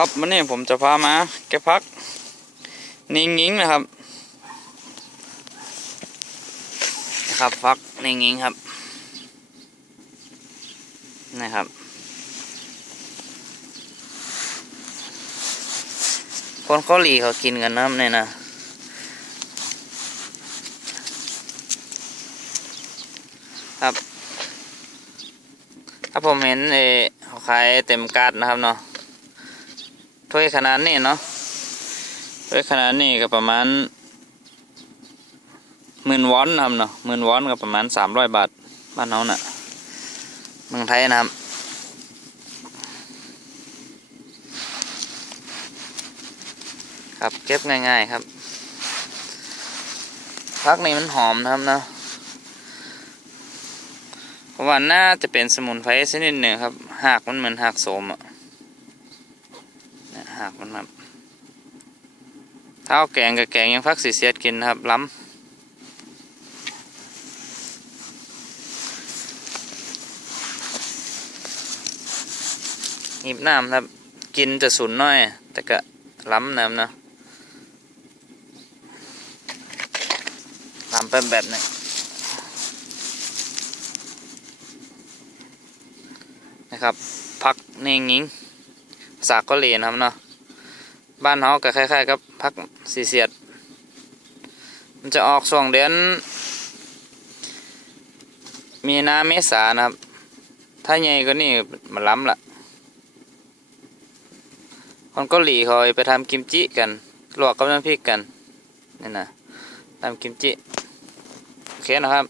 ครับวันนี้ผมจะพามาเก็บพัก นิงงิงนะครับนะครับพักนิงงิงครับนะครับ คนเกาหลีเขากินกันนะครับเนี่ยนะ ครับ ถ้าผมเห็นเออเขาขายเต็มการ์ดนะครับเนาะ ถ้วยขนาดนี้เนาะถ้วยขนาดนี้ก็ประมาณหมื่นวอนนะครับเนาะหมื่นวอนก็ประมาณสามร้อยบาทบ้านเราเน่ะเมืองไทยนะครับครับเก็บง่ายๆครับพักนี้มันหอมนะครับเนาะเพราะว่าน่าจะเป็นสมุนไพรชนิดหนึ่งครับหากมันเหมือนหากโสมอะเนี่ย หากมันครับถ้าแกงกับแกงยังพักสีเสียดกินนะครับล้ำหยิบน้ำครับ กินจะสุนน้อย แต่ก็ล้ำน้ำนะล้ำเป็นแบบนี้นะครับ พักเนงยิงภาษาเกาหลีนครับเนาะ บ้านเฮาก็คล้ายๆกับพักสีเสียด มันจะออกช่วงเดือน มีนาเมษานะครับ ถ้าใหญ่ก็นี่มันล้ำละคนเกาหลีเขาไปทำกิมจิกันลวกกับน้ำพริกกันนี่นะทำกิมจิโอเคนะครับ